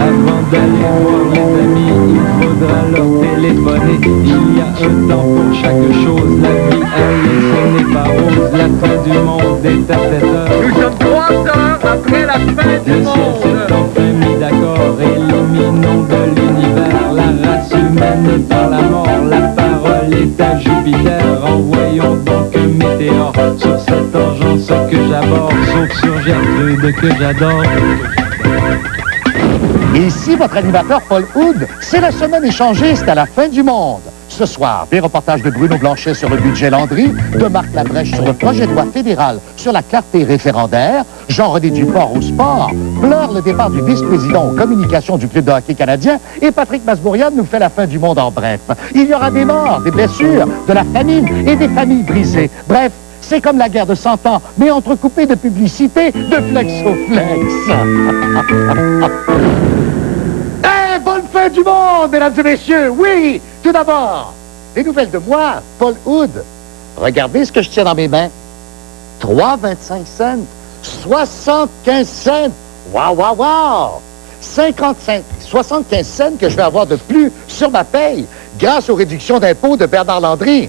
Avant d'aller voir les amis, il faudra leur téléphoner. Il y a un temps pour chaque chose, la vie elle ce n'est pas rose. La fin du monde est à 7 heures. Nous sommes 3 heures après la fin du Le ciel monde. s'est enfin mis d'accord, éliminons de l'univers la race humaine par la mort. La parole est à Jupiter, envoyons donc un météore sur cette engeance que j'aborde, sauf sur Gertrude que j'adore. Et ici, votre animateur Paul Hood, c'est la semaine échangiste à la fin du monde. Ce soir, des reportages de Bruno Blanchet sur le budget Landry, de Marc Labrèche sur le projet de loi fédéral sur la clarté référendaire, Jean-René Duport au sport, pleure le départ du vice-président aux communications du Club de hockey canadien et Patrick Masbourian nous fait la fin du monde en bref. Il y aura des morts, des blessures, de la famine et des familles brisées. Bref, c'est comme la guerre de 100 ans, mais entrecoupée de publicité de Flexoflex. Bonne fin du monde, mesdames et messieurs. Oui, tout d'abord, des nouvelles de moi, Paul Hood. Regardez ce que je tiens dans mes mains. 3,25 cents, 75 cents. Waouh, waouh, waouh. 75 cents que je vais avoir de plus sur ma paye grâce aux réductions d'impôts de Bernard Landry.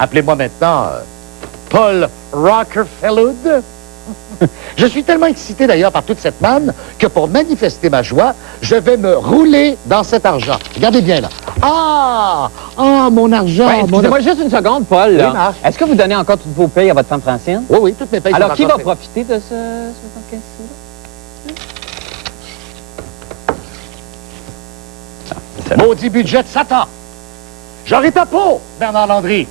Appelez-moi maintenant Paul Rockefeller. Je suis tellement excité d'ailleurs par toute cette manne que pour manifester ma joie, je vais me rouler dans cet argent. Regardez bien là. Ah, mon argent. Ouais, excusez-moi juste une seconde, Paul. Oui, là. Marc. Est-ce que vous donnez encore toutes vos payes à votre femme Francine? Oui, oui, toutes mes payes. Alors, sont qui va encore faites. profiter de ce 75 $? Maudit budget de Satan. J'aurai ta peau, Bernard Landry.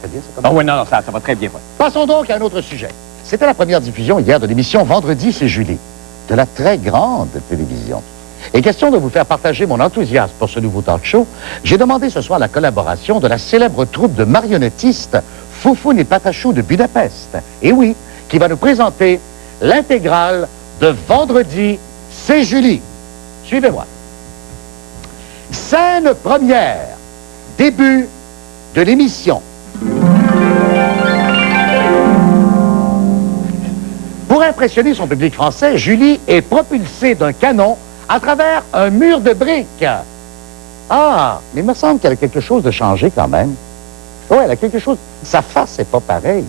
C'est bien, ça, comme Ah oui, non, ça va très bien, Paul. Passons donc à un autre sujet. C'était la première diffusion hier de l'émission Vendredi, c'est Julie, de la très grande télévision. Et question de vous faire partager mon enthousiasme pour ce nouveau talk show, j'ai demandé ce soir la collaboration de la célèbre troupe de marionnettistes Foufoune et Patachou de Budapest. Et oui, qui va nous présenter l'intégrale de Vendredi, c'est Julie. Suivez-moi. Scène première, début de l'émission. Pour impressionner son public français, Julie est propulsée d'un canon à travers un mur de briques. Ah, mais il me semble qu'elle a quelque chose de changé quand même. Oui, elle a quelque chose. Sa face n'est pas pareille.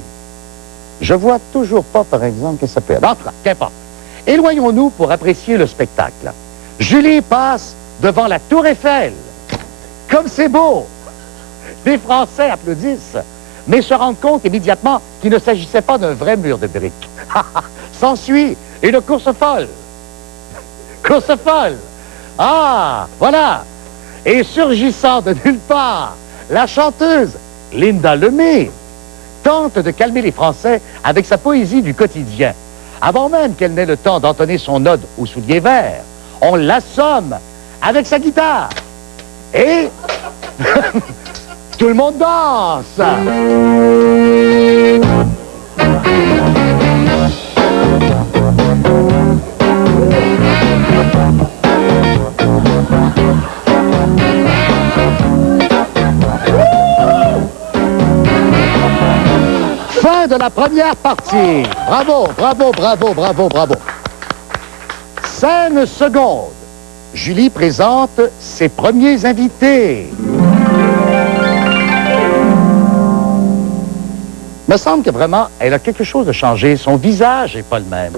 Je vois toujours pas, par exemple, que ça peut être. En tout cas, qu'importe. Éloignons-nous pour apprécier le spectacle. Julie passe devant la Tour Eiffel. Comme c'est beau! Les Français applaudissent, mais se rendent compte immédiatement qu'il ne s'agissait pas d'un vrai mur de briques. S'ensuit une course folle. Course folle. Ah, voilà. Et surgissant de nulle part, la chanteuse Linda Lemay tente de calmer les Français avec sa poésie du quotidien. Avant même qu'elle n'ait le temps d'entonner son ode aux souliers verts, on l'assomme avec sa guitare. Et tout le monde danse. Fin de la première partie. Bravo, bravo, bravo, bravo, bravo. Scène seconde. Julie présente ses premiers invités. Me semble que vraiment, elle a quelque chose de changé. Son visage n'est pas le même.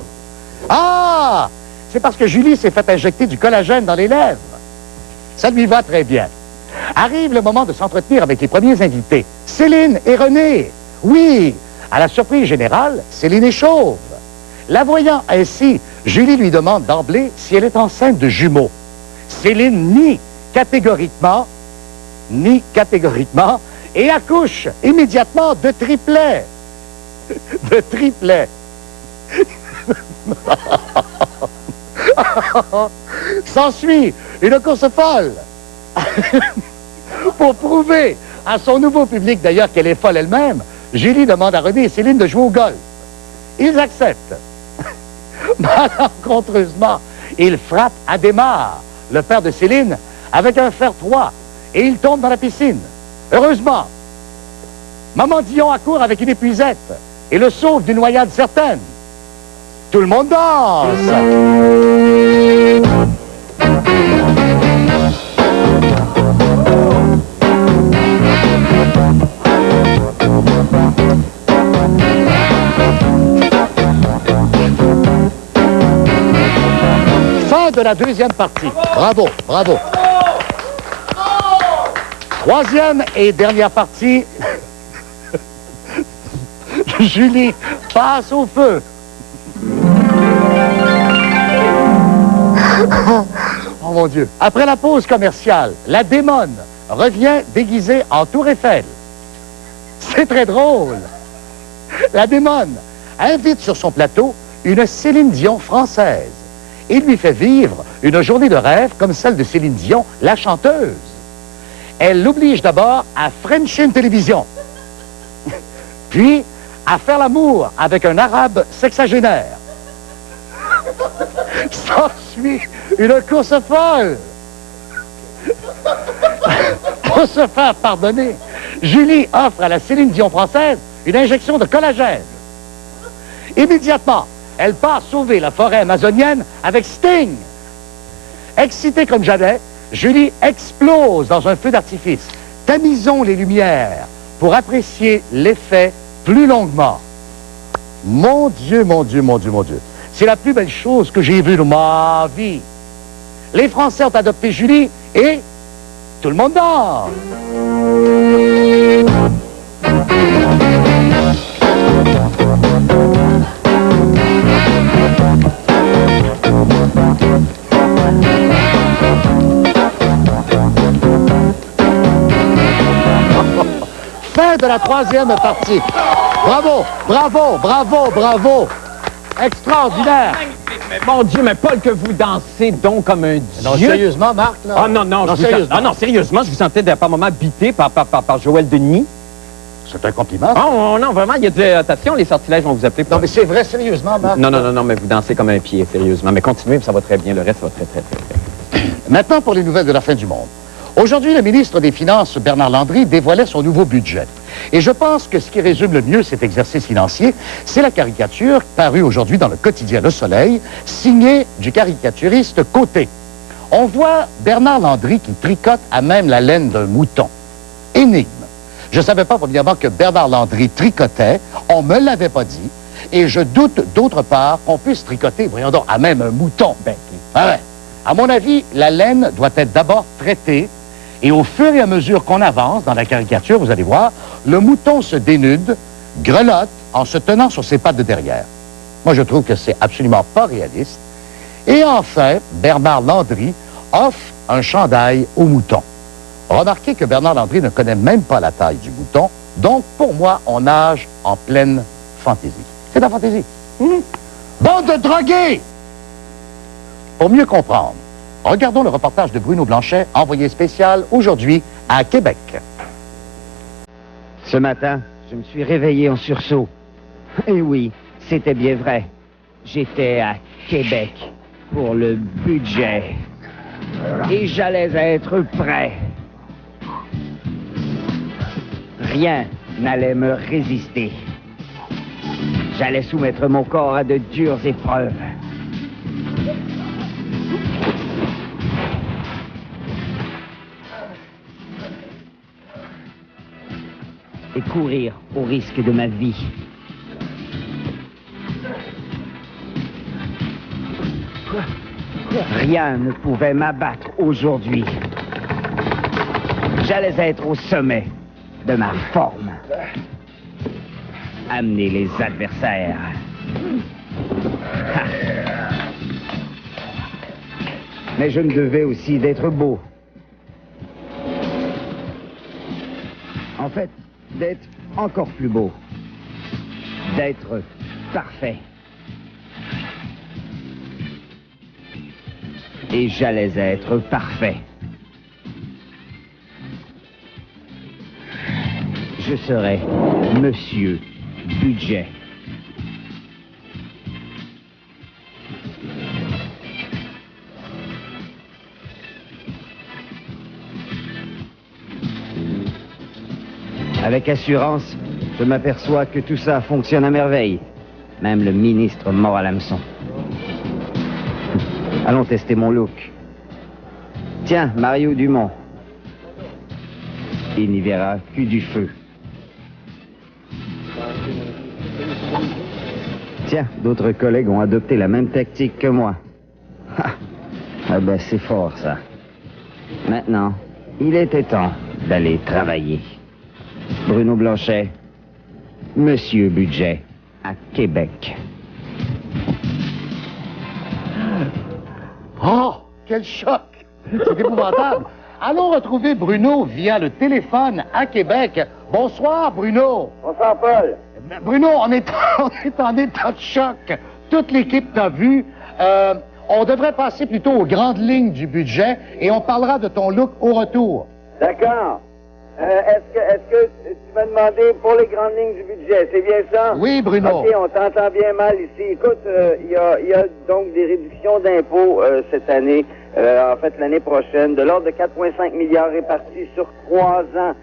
Ah! C'est parce que Julie s'est fait injecter du collagène dans les lèvres. Ça lui va très bien. Arrive le moment de s'entretenir avec les premiers invités. Céline et René. Oui, à la surprise générale, Céline est chauve. La voyant ainsi, Julie lui demande d'emblée si elle est enceinte de jumeaux. Céline nie catégoriquement, et accouche immédiatement de triplets. De triplets. S'ensuit une course folle. Pour prouver à son nouveau public, d'ailleurs, qu'elle est folle elle-même, Julie demande à René et Céline de jouer au golf. Ils acceptent. Malencontreusement, il frappe Adhémar, le père de Céline, avec un fer-3, et il tombe dans la piscine. Heureusement, Maman Dion accourt avec une épuisette et le sauve d'une noyade certaine. Tout le monde danse. Fin de la deuxième partie. Bravo, bravo. Troisième et dernière partie. Julie passe au feu. Oh mon Dieu. Après la pause commerciale, la démone revient déguisée en Tour Eiffel. C'est très drôle. La démone invite sur son plateau une Céline Dion française et lui fait vivre une journée de rêve comme celle de Céline Dion, la chanteuse. Elle l'oblige d'abord à frencher une télévision, puis à faire l'amour avec un arabe sexagénaire. S'ensuit une course folle. Pour se faire pardonner, Julie offre à la Céline Dion française une injection de collagène. Immédiatement, elle part sauver la forêt amazonienne avec Sting. Excitée comme jamais, Julie explose dans un feu d'artifice. Tamisons les lumières pour apprécier l'effet plus longuement. Mon Dieu, mon Dieu, mon Dieu, mon Dieu. C'est la plus belle chose que j'ai vue de ma vie. Les Français ont adopté Julie et tout le monde danse. Fin de la troisième partie. Bravo, bravo, bravo, bravo. Extraordinaire. Mais mon Dieu, mais Paul, que vous dansez donc comme un dieu. Non, sérieusement, Marc, là. Ah non, non, Sérieusement. non, sérieusement, je vous sentais par moment bité par Joël Denis. C'est un compliment. Oh non, vraiment, il y a de... Attention, les sortilèges vont vous appeler. Non, mais c'est vrai, sérieusement, Marc. Non, mais vous dansez comme un pied, sérieusement. Mais continuez, ça va très bien. Le reste va très, très, très, très. Maintenant, pour les nouvelles de la fin du monde. Aujourd'hui, le ministre des Finances, Bernard Landry, dévoilait son nouveau budget. Et je pense que ce qui résume le mieux cet exercice financier, c'est la caricature parue aujourd'hui dans le quotidien Le Soleil, signée du caricaturiste Côté. On voit Bernard Landry qui tricote à même la laine d'un mouton. Énigme. Je ne savais pas, premièrement, que Bernard Landry tricotait. On ne me l'avait pas dit. Et je doute, d'autre part, qu'on puisse tricoter, voyons donc, à même un mouton. Ben, ah ouais. À mon avis, la laine doit être d'abord traitée. Et au fur et à mesure qu'on avance dans la caricature, vous allez voir, le mouton se dénude, grelotte, en se tenant sur ses pattes de derrière. Moi, je trouve que c'est absolument pas réaliste. Et enfin, Bernard Landry offre un chandail au mouton. Remarquez que Bernard Landry ne connaît même pas la taille du mouton, donc pour moi, on nage en pleine fantaisie. C'est de la fantaisie. Bande de drogués! Pour mieux comprendre, regardons le reportage de Bruno Blanchet, envoyé spécial aujourd'hui à Québec. Ce matin, je me suis réveillé en sursaut. Et oui, c'était bien vrai. J'étais à Québec pour le budget. Et j'allais être prêt. Rien n'allait me résister. J'allais soumettre mon corps à de dures épreuves. Et courir au risque de ma vie. Rien ne pouvait m'abattre aujourd'hui. J'allais être au sommet de ma forme. Amener les adversaires. Ha. Mais je me devais aussi d'être beau. En fait, d'être encore plus beau. D'être parfait. Et j'allais être parfait. Je serais Monsieur Budget. Avec assurance, je m'aperçois que tout ça fonctionne à merveille. Même le ministre mord à l'hameçon. Allons tester mon look. Tiens, Mario Dumont. Il n'y verra que du feu. Tiens, d'autres collègues ont adopté la même tactique que moi. Ah ben c'est fort ça. Maintenant, il était temps d'aller travailler. Bruno Blanchet, Monsieur Budget, à Québec. Oh, quel choc! C'est épouvantable. Allons retrouver Bruno via le téléphone à Québec. Bonsoir, Bruno. Bonsoir, Paul. Bruno, on est en état de choc. Toute l'équipe t'a vu. On devrait passer plutôt aux grandes lignes du budget et on parlera de ton look au retour. D'accord. Est-ce que tu m'as demandé pour les grandes lignes du budget, c'est bien ça? Oui, Bruno. OK, on t'entend bien mal ici. Écoute, il y a donc des réductions d'impôts cette année, en fait l'année prochaine, de l'ordre de 4,5 milliards répartis sur 3 ans.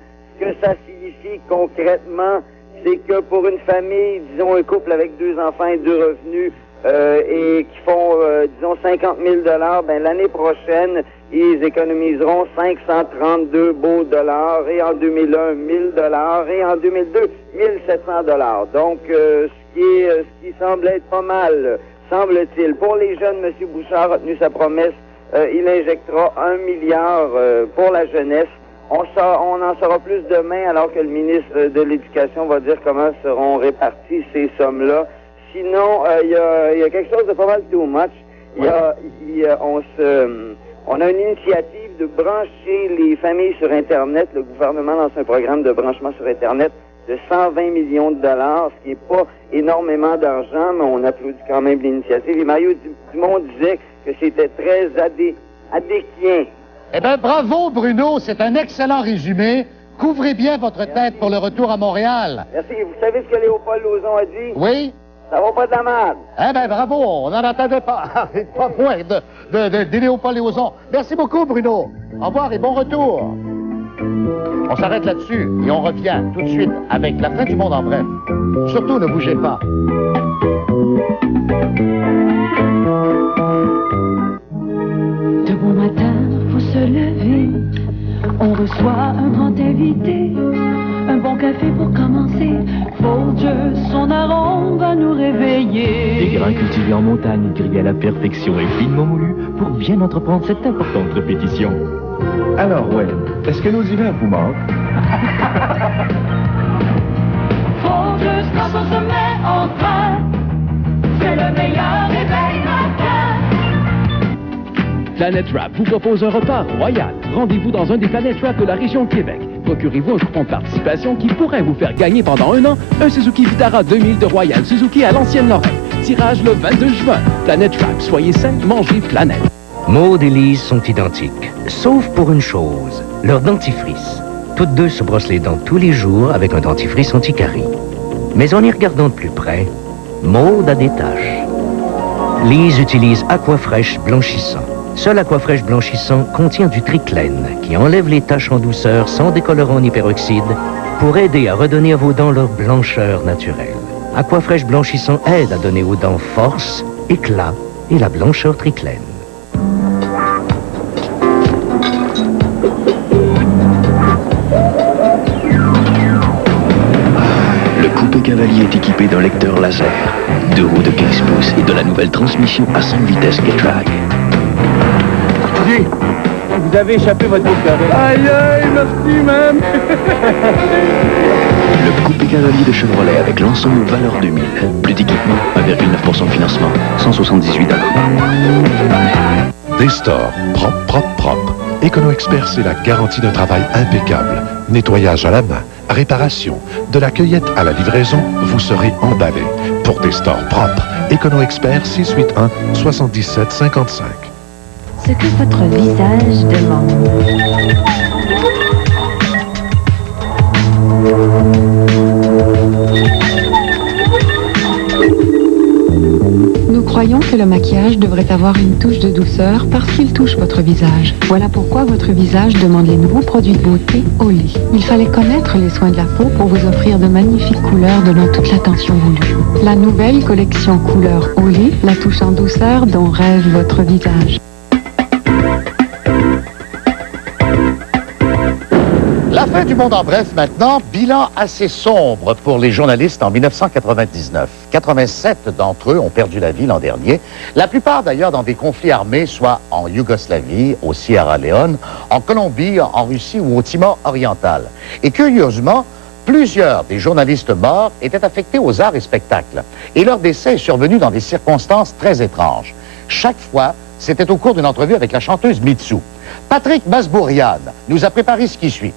Ce que ça signifie concrètement, c'est que pour une famille, disons un couple avec 2 enfants et 2 revenus, et qui font, disons, 50 000 $, ben l'année prochaine, ils économiseront 532 beaux dollars, et en 2001, 1000 $, et en 2002, 1700 $. Donc, ce qui semble être pas mal, semble-t-il. Pour les jeunes, M. Bouchard a tenu sa promesse, il injectera 1 milliard pour la jeunesse. On en saura plus demain, alors que le ministre de l'Éducation va dire comment seront réparties ces sommes-là. Sinon, il y a quelque chose de pas mal too much. On a une initiative de brancher les familles sur Internet. Le gouvernement lance un programme de branchement sur Internet de 120 millions de dollars, ce qui n'est pas énormément d'argent, mais on applaudit quand même l'initiative. Et Mario Dumont disait que c'était très adéquien. Eh bien, bravo, Bruno. C'est un excellent résumé. Couvrez bien votre tête pour le retour à Montréal. Merci. Vous savez ce que Léopold Lauzon a dit? Oui? Ça va pas de la merde. Eh bien, bravo. On n'en attendait pas. Pas moins de Léopold Léozon. Merci beaucoup, Bruno. Au revoir et bon retour. On s'arrête là-dessus et on revient tout de suite avec la fin du monde en bref. Surtout, ne bougez pas. De bon matin, faut se lever. On reçoit un grand invité. Un bon café pour commencer. Folger, son arôme va nous réveiller. Des grains cultivés en montagne, grillés à la perfection et finement moulus pour bien entreprendre cette importante répétition. Alors, ouais, est-ce que nos hivers vous manquent? Folger, quand on se met en train, c'est le meilleur réveil matin. Planet Wrap vous propose un repas royal. Rendez-vous dans un des Planet Wrap de la région de Québec. Procurez-vous un coupon de participation qui pourrait vous faire gagner pendant 1 an un Suzuki Vitara 2000 de Royal Suzuki à l'ancienne Lorraine. Tirage le 22 juin. Planet Wrap, soyez sains, mangez Planète. Maud et Lise sont identiques, sauf pour une chose, leur dentifrice. Toutes deux se brossent les dents tous les jours avec un dentifrice anti-carie. Mais en y regardant de plus près, Maud a des taches. Lise utilise Aquafresh blanchissant. Seul Aquafresh blanchissant contient du triclène qui enlève les taches en douceur sans décolorant ni peroxyde pour aider à redonner à vos dents leur blancheur naturelle. Aquafresh blanchissant aide à donner aux dents force, éclat et la blancheur triclène. Le coupé cavalier est équipé d'un lecteur laser, 2 roues de 15 pouces et de la nouvelle transmission à 5 vitesses Getrag. Vous avez échappé votre boucle d'oreille. Aïe, aïe, merci, même. Le coupé cavalier de Chevrolet avec l'ensemble valeur 2000. Plus d'équipement, 1,9% de financement, 178 $ par mois. Destor, propre, propre, propre. Econo-Expert, c'est la garantie d'un travail impeccable. Nettoyage à la main, réparation, de la cueillette à la livraison, vous serez emballé. Pour Destor propre, Econo-Expert 681 77 55. Ce que votre visage demande. Nous croyons croyons que le maquillage devrait avoir une touche de douceur parce qu'il touche votre visage. Voilà pourquoi votre visage demande les nouveaux produits de beauté Olay. Il fallait connaître les soins de la peau pour vous offrir de magnifiques couleurs donnant toute l'attention voulue. La nouvelle collection couleur Olay, la touche en douceur dont rêve votre visage. La fin du monde en bref maintenant, bilan assez sombre pour les journalistes en 1999. 87 d'entre eux ont perdu la vie l'an dernier, la plupart d'ailleurs dans des conflits armés, soit en Yougoslavie, au Sierra Leone, en Colombie, en Russie ou au Timor oriental. Et curieusement, plusieurs des journalistes morts étaient affectés aux arts et spectacles. Et leur décès est survenu dans des circonstances très étranges. Chaque fois, c'était au cours d'une entrevue avec la chanteuse Mitsou. Patrick Masbourian nous a préparé ce qui suit.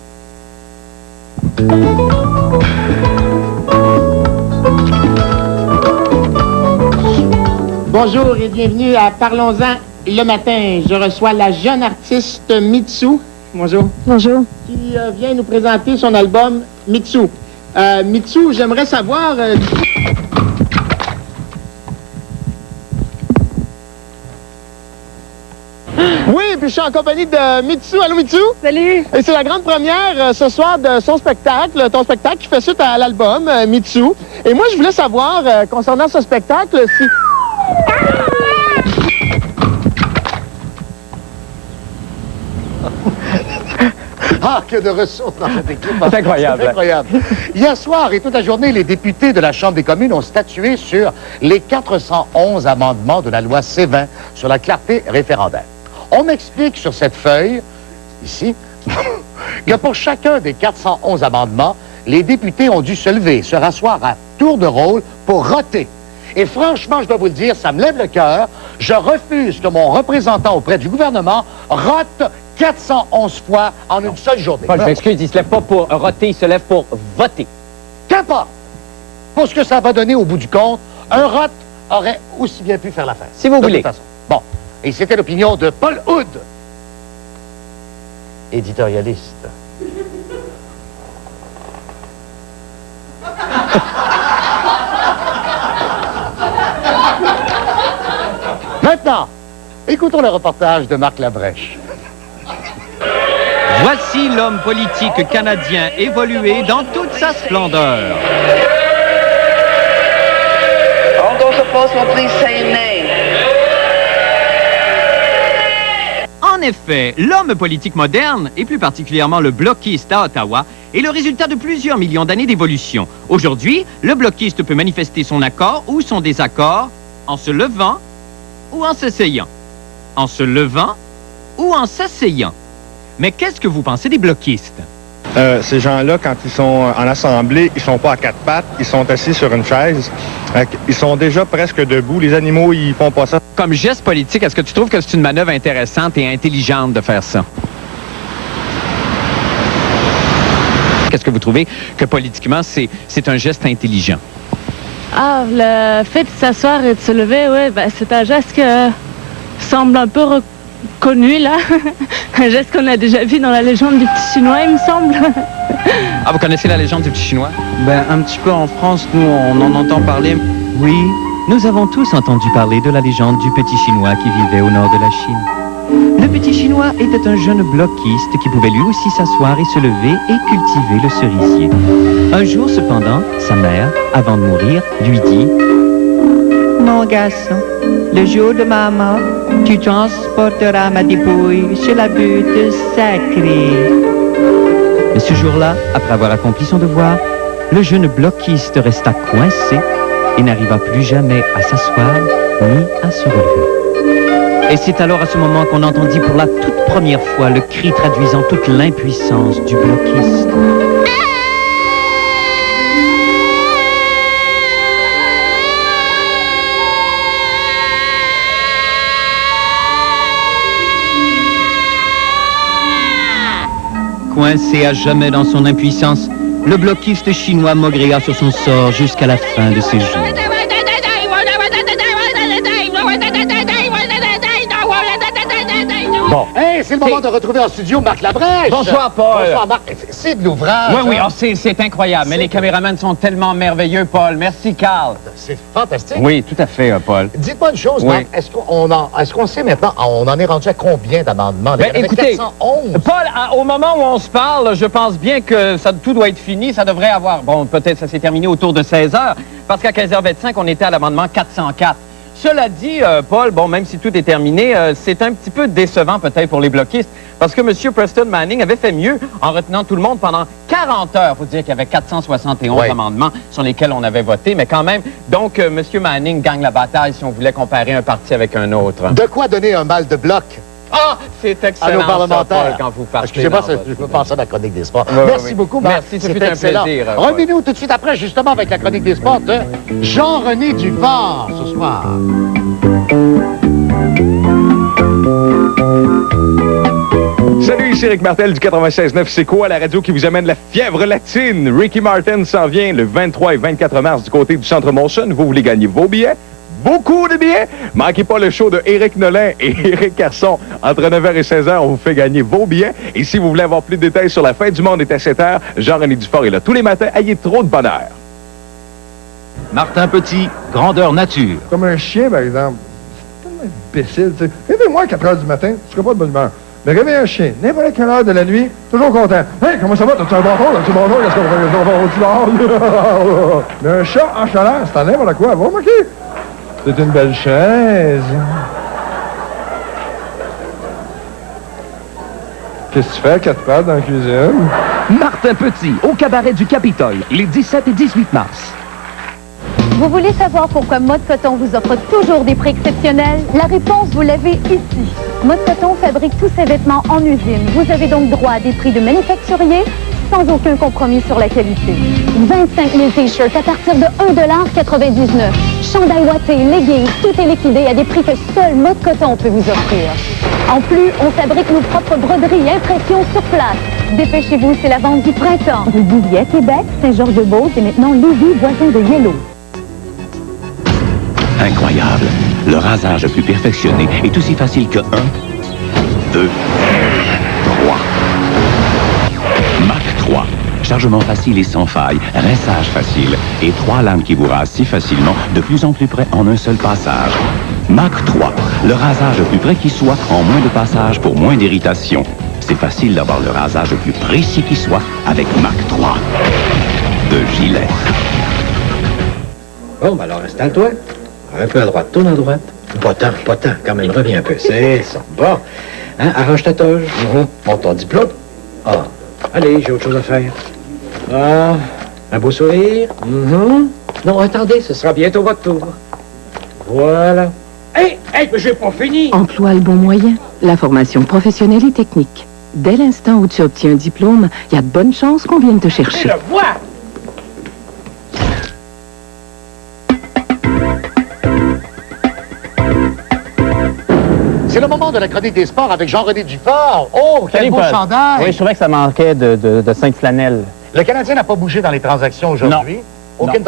Bonjour et bienvenue à Parlons-en le matin. Je reçois la jeune artiste Mitsou. Bonjour. Bonjour. Qui vient nous présenter son album Mitsou. Mitsou, j'aimerais savoir... Oui, puis je suis en compagnie de Mitsou. Allô, Mitsou? Salut. Et c'est la grande première ce soir de son spectacle, ton spectacle qui fait suite à l'album Mitsou. Et moi, je voulais savoir, concernant ce spectacle, si... Ah, que de ressources dans cette équipe. C'est incroyable. C'est incroyable. Hier soir et toute la journée, les députés de la Chambre des communes ont statué sur les 411 amendements de la loi C-20 sur la clarté référendaire. On m'explique sur cette feuille, ici, que pour chacun des 411 amendements, les députés ont dû se lever, se rasseoir à tour de rôle pour roter. Et franchement, je dois vous le dire, ça me lève le cœur. Je refuse que mon représentant auprès du gouvernement rote 411 fois en une seule journée. Paul, je m'excuse, il se lève pas pour roter, il se lève pour voter. Qu'importe! Pour ce que ça va donner au bout du compte, un rote aurait aussi bien pu faire l'affaire. Si vous voulez. De toute façon. Bon. Et c'était l'opinion de Paul Hood, éditorialiste. Maintenant, écoutons le reportage de Marc Labrèche. Voici l'homme politique canadien évolué dans toute sa splendeur. All those opposed will please say nay. En effet, l'homme politique moderne, et plus particulièrement le bloquiste à Ottawa, est le résultat de plusieurs millions d'années d'évolution. Aujourd'hui, le bloquiste peut manifester son accord ou son désaccord en se levant ou en s'asseyant. En se levant ou en s'asseyant. Mais qu'est-ce que vous pensez des bloquistes? Ces gens-là, quand ils sont en assemblée, ils sont pas à quatre pattes, ils sont assis sur une chaise. Ils sont déjà presque debout. Les animaux, ils font pas ça. Comme geste politique, est-ce que tu trouves que c'est une manœuvre intéressante et intelligente de faire ça? Qu'est-ce que vous trouvez que politiquement, c'est un geste intelligent? Ah, le fait de s'asseoir et de se lever, oui, ben, c'est un geste qui semble un peu connu, là. Un geste qu'on a déjà vu dans la légende du petit Chinois, il me semble. Ah, vous connaissez la légende du petit Chinois? Ben, un petit peu en France, nous, on en entend parler. Oui, nous avons tous entendu parler de la légende du petit Chinois qui vivait au nord de la Chine. Le petit Chinois était un jeune bloquiste qui pouvait lui aussi s'asseoir et se lever et cultiver le cerisier. Un jour, cependant, sa mère, avant de mourir, lui dit « Mon garçon, le jour de ma mort, tu transporteras ma dépouille sur la butte sacrée. » Mais ce jour-là, après avoir accompli son devoir, le jeune bloquiste resta coincé et n'arriva plus jamais à s'asseoir ni à se relever. Et c'est alors à ce moment qu'on entendit pour la toute première fois le cri traduisant toute l'impuissance du bloquiste. Coincé à jamais dans son impuissance, le bloquiste chinois maugréa sur son sort jusqu'à la fin de ses jours. Bon, Allez, c'est le moment de retrouver en studio Marc Labrèche. Bonsoir, Paul. Bonsoir, Marc. C'est de l'ouvrage. Oui, oh, c'est incroyable. Mais les caméramans sont tellement merveilleux, Paul. Merci, Carl. C'est fantastique. Oui, tout à fait, Paul. Dites-moi une chose, Oui. Marc. Est-ce qu'on sait maintenant, on en est rendu à combien d'amendements? Ben, écoutez, 411. Paul, au moment où on se parle, je pense bien que tout doit être fini. Ça devrait avoir, bon, peut-être ça s'est terminé autour de 16 h, parce qu'à 15h25, on était à l'amendement 404. Cela dit, Paul, bon, même si tout est terminé, c'est un petit peu décevant peut-être pour les bloquistes, parce que M. Preston Manning avait fait mieux en retenant tout le monde pendant 40 heures. Il faut dire qu'il y avait 471 amendements sur lesquels on avait voté, mais quand même, donc, M. Manning gagne la bataille si on voulait comparer un parti avec un autre. De quoi donner un mal de bloc? Ah, c'est excellent, à nos parlementaires. ça, Paul, quand vous partez. Excusez-moi, dans je peux passer à la chronique des sports. Oui, Merci oui. beaucoup, Marc. Merci, ce fut un excellent. plaisir. Revenez-nous tout de suite après, justement, avec la chronique des sports de Jean-René Dufort ce soir. Salut, ici Rick Martel du 96.9 C'est quoi, la radio qui vous amène la fièvre latine. Ricky Martin s'en vient le 23 et 24 mars du côté du Centre Molson. Vous voulez gagner vos billets? Beaucoup de billets. Manquez pas le show de Éric Nolin et Éric Carson. Entre 9h et 16h, on vous fait gagner vos billets. Et si vous voulez avoir plus de détails sur la fin du monde est à 7h, Jean-René Dufort est là tous les matins. Ayez trop de bonheur. Martin Petit, grandeur nature. Comme un chien, par exemple. C'est tellement imbécile, tu sais. Réveille-moi à 4 h du matin, tu seras pas de bonne humeur. Mais réveille un chien, n'importe quelle heure de la nuit, toujours content. Hey, comment ça va? T'as-tu un bâton? T'as-tu un bâton? Qu'est-ce qu'on fait? Mais un chat en chaleur, c'est n'importe quoi. Va remarquer. C'est une belle chaise. Qu'est-ce que tu fais à 4 pattes dans la cuisine? Martin Petit, au cabaret du Capitole, les 17 et 18 mars. Vous voulez savoir pourquoi Mode Coton vous offre toujours des prix exceptionnels? La réponse, vous l'avez ici. Mode Coton fabrique tous ses vêtements en usine. Vous avez donc droit à des prix de manufacturier sans aucun compromis sur la qualité. 25 000 t-shirts à partir de 1,99 $. Chandail ouaté, leggings, tout est liquidé à des prix que seul Mode Coton peut vous offrir. En plus, on fabrique nos propres broderies et impressions sur place. Dépêchez-vous, c'est la vente du printemps. Rue Bouvier à Québec, Saint-Georges-de-Beauce et maintenant Lévis, voisin de Yellow. Incroyable. Le rasage le plus perfectionné est aussi facile que 1, 2, 3. Mach 3. Chargement facile et sans faille, rinçage facile et 3 lames qui vous rasent si facilement, de plus en plus près en un seul passage. Mach 3. Le rasage le plus près qui soit en moins de passages pour moins d'irritation. C'est facile d'avoir le rasage le plus précis qui soit avec Mach 3. De Gillette. Bon, ben alors installe-toi. Un peu à droite, tourne à droite. Pas tant, quand même, reviens un peu. C'est ça. Bon. Hein, arrange ta toge. Monte ton diplôme. Ah. Allez, j'ai autre chose à faire. Ah. Un beau sourire. Non, attendez, ce sera bientôt votre tour. Voilà. Hey, mais j'ai pas fini. Emploi le bon moyen, la formation professionnelle et technique. Dès l'instant où tu obtiens un diplôme, il y a de bonnes chances qu'on vienne te chercher. le vois. C'est le moment de la chronique des sports avec Jean-René Dufort. Oh, quel beau chandail! Oui, je trouvais que ça manquait de 5 flanelles. Le Canadien n'a pas bougé dans les transactions aujourd'hui. Aucune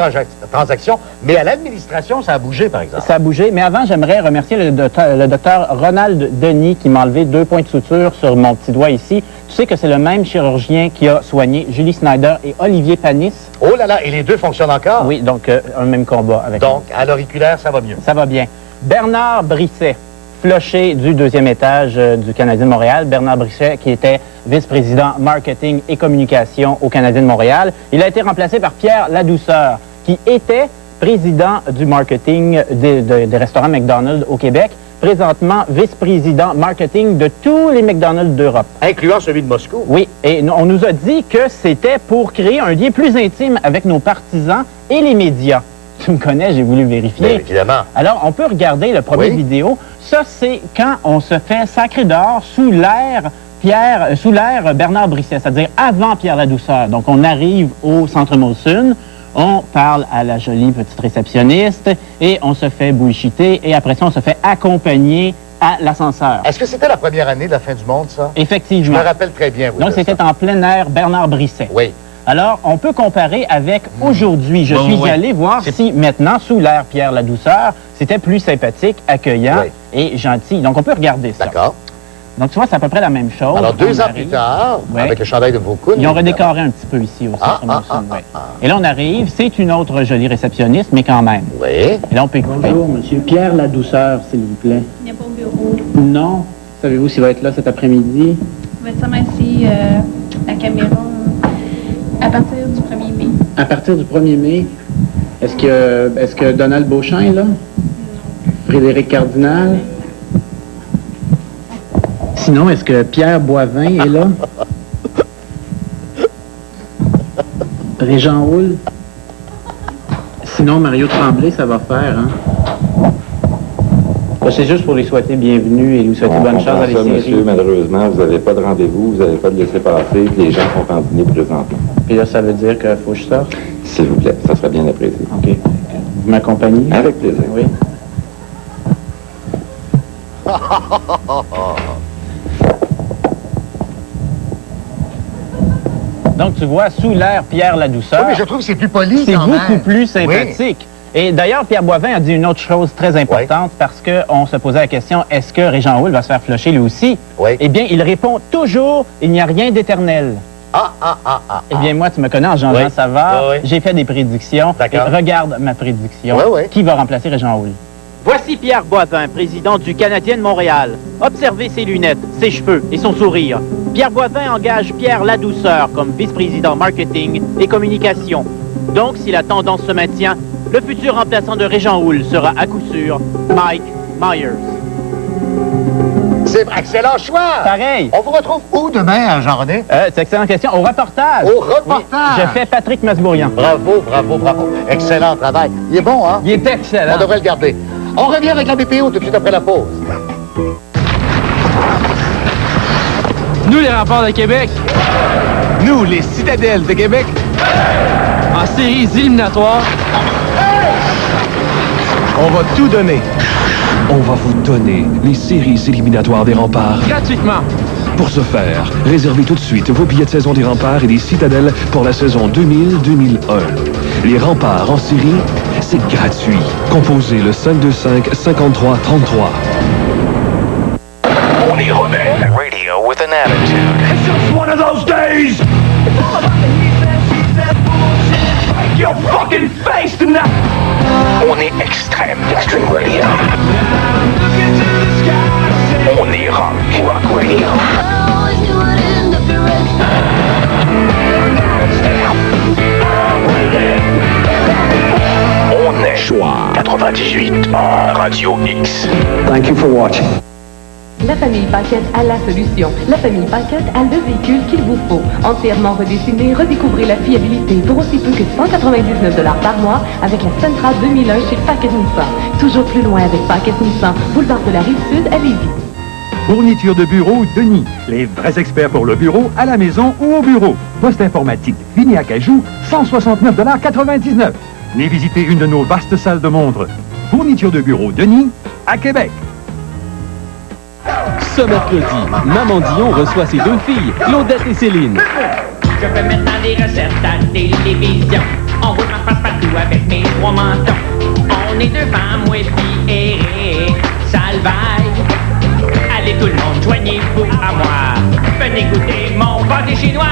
transaction. Mais à l'administration, ça a bougé, par exemple. Ça a bougé, mais avant, j'aimerais remercier le docteur Ronald Denis qui m'a enlevé 2 points de suture sur mon petit doigt ici. Tu sais que c'est le même chirurgien qui a soigné Julie Snyder et Olivier Panis. Oh là là, et les deux fonctionnent encore? Oui, donc un même combat avec. Donc, à l'auriculaire, ça va mieux. Ça va bien. Bernard Brisset, flocher du 2e étage du Canadien de Montréal. Bernard Brisset, qui était vice-président marketing et communication au Canadien de Montréal. Il a été remplacé par Pierre Ladouceur, qui était président du marketing des restaurants McDonald's au Québec, présentement vice-président marketing de tous les McDonald's d'Europe. Incluant celui de Moscou. Oui, et on nous a dit que c'était pour créer un lien plus intime avec nos partisans et les médias. Tu me connais, j'ai voulu vérifier. Bien évidemment. Alors, on peut regarder le premier vidéo. Ça, c'est quand on se fait sacrer dehors sous l'ère Bernard Brisset, c'est-à-dire avant Pierre Ladouceur. Donc, on arrive au Centre Molson, on parle à la jolie petite réceptionniste et on se fait bullshiter et après ça, on se fait accompagner à l'ascenseur. Est-ce que c'était la première année de la fin du monde, ça? Effectivement. Je me rappelle très bien, oui. Donc, c'était en plein air Bernard Brisset. Oui. Alors, on peut comparer avec aujourd'hui. Je suis allé voir si maintenant, sous l'ère Pierre Ladouceur, c'était plus sympathique, accueillant et gentil. Donc, on peut regarder ça. D'accord. Donc, tu vois, c'est à peu près la même chose. Alors, 2 ans arrive. plus tard, Ouais. avec le chandail de Vaucoun. Ils ont redécoré un petit peu ici aussi. Et là, on arrive. C'est une autre jolie réceptionniste, mais quand même. Oui. Et là, on peut écouter. Bonjour, monsieur. Pierre Ladouceur, s'il vous plaît. Il n'y a pas au bureau. Non. Savez-vous s'il va être là cet après-midi? On va être sûrement ici, la caméra, à partir du 1er mai. À partir du 1er mai, est-ce que Donald Beauchamp est là? Frédéric Cardinal? Sinon, est-ce que Pierre Boivin est là? Régent Houle? Sinon, Mario Tremblay, ça va faire, hein? C'est juste pour les souhaiter bienvenue et lui souhaiter bonne chance à les séries. Monsieur, malheureusement, vous n'avez pas de rendez-vous, vous n'avez pas de laisser-passer, les gens sont en dîner présentement. Puis là, ça veut dire qu'il faut que je sorte? S'il vous plaît, ça serait bien apprécié. OK. Vous m'accompagnez? Avec plaisir. Oui. Donc, tu vois, sous l'air Pierre Ladouceur... Oui, mais je trouve que c'est plus poli C'est quand même. beaucoup plus sympathique. Et d'ailleurs, Pierre Boivin a dit une autre chose très importante parce qu'on se posait la question, est-ce que Régent Houle va se faire flusher lui aussi? Eh bien, il répond toujours, il n'y a rien d'éternel. Eh bien, moi, tu me connais en Jean-Jean Savard, j'ai fait des prédictions. Et regarde ma prédiction. Qui va remplacer Régent Houle? Voici Pierre Boivin, président du Canadien de Montréal. Observez ses lunettes, ses cheveux et son sourire. Pierre Boivin engage Pierre Ladouceur comme vice-président marketing et communication. Donc, si la tendance se maintient, le futur remplaçant de Régent Houle sera à coup sûr Mike Myers. C'est excellent choix! Pareil! On vous retrouve où demain, Jean-René? C'est une excellente question. Au reportage! Au reportage! Oui, je fais Patrick Masbourian. Bravo, bravo, bravo. Excellent travail. Il est bon, hein? Il est excellent. On devrait le garder. On revient avec la météo tout de suite après la pause. Nous, les remparts de Québec. Nous, les citadelles de Québec. En séries éliminatoires. On va tout donner. On va vous donner les séries éliminatoires des remparts. Gratuitement. Pour ce faire, réservez tout de suite vos billets de saison des remparts et des citadelles pour la saison 2000-2001. Les remparts en série, c'est gratuit. Composez le 525-5333. On est rebelle. Radio with an attitude. It's just one of those days. It's all about the he said, she said bullshit. Break your fucking face tonight. On est extrême. Extreme Radio. On est rock radio. On est Choix 98 Radio X. Thank you for watching. La famille Paquette a la solution. La famille Paquette a le véhicule qu'il vous faut. Entièrement redessiné, redécouvrez la fiabilité pour aussi peu que 199 $ par mois avec la Sentra 2001 chez Paquette Nissan. Toujours plus loin avec Paquette Nissan, boulevard de la Rive-Sud à Lévis. Fourniture de bureau Denis. Les vrais experts pour le bureau, à la maison ou au bureau. Poste informatique fini à cajou, 169,99 $. Venez visiter une de nos vastes salles de montre. Fourniture de bureau Denis, à Québec. Ce mercredi, Maman Dion reçoit ses 2 filles, Claudette et Céline. Je peux mettre dans des recettes à la télévision. On roule en face partout avec mes 3 mentons. On est 2 femmes, moi, filles et Salvaille. Allez tout le monde, joignez-vous à moi. Venez goûter mon pâté chinois.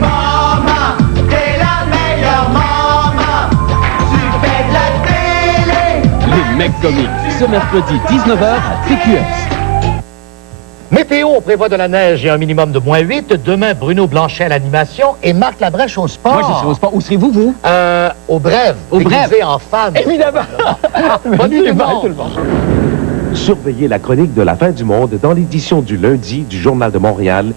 Maman, t'es la meilleure maman. Tu fais de la télé. Les mecs comiques, ce mercredi 19h à TQS. Météo, on prévoit de la neige et un minimum de -8. Demain, Bruno Blanchet à l'animation et Marc Labrèche au sport. Moi, je serai au sport. Où serez-vous, vous? Au Brève. Au Brève. Déguisé en femme. Évidemment. Bonne nuit, tout le monde. Surveillez la chronique de la fin du monde dans l'édition du lundi du Journal de Montréal.